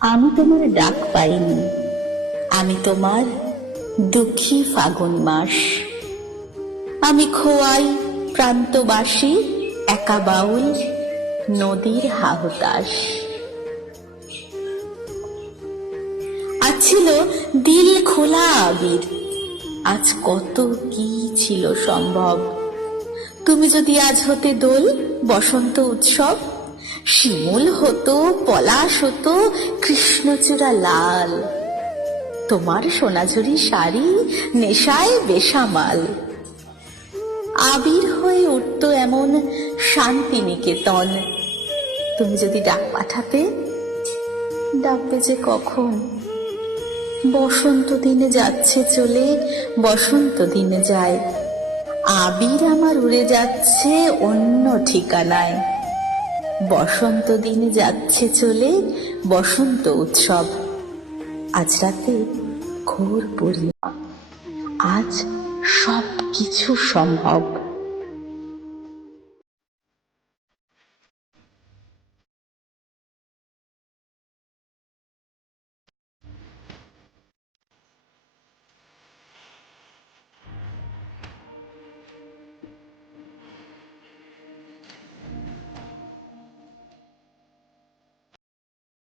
আমি তোমার ডাক পাইনি, আমি তোমার দুঃখী ফাগুন মাস। আমি খোয়াই প্রান্তবাসী একা বাউল নদীর হাহুতাস। আজ ছিল দিল খোলা আবির, আজ কত কি ছিল সম্ভব। তুমি যদি আজ হতে দোল বসন্ত উৎসব, শিমুল হতো পলাশ হতো কৃষ্ণচূড়া লাল। তোমার সোনাঝুরি শাড়ি নেশায় বেসামাল। আবির হয়ে উঠত এমন শান্তিনিকেতন। তুমি যদি ডাক পাঠাতে, ডাকবে যে কখন? বসন্ত দিনে যাচ্ছে চলে, বসন্ত দিনে যায়। আবির আমার উড়ে যাচ্ছে অন্য ঠিকানায়। বসন্ত দিনে যাচ্ছে চলে বসন্ত উৎসব। আজ রাতে ঘোর পূর্ণিমা, আজ সব কিছু সম্ভব।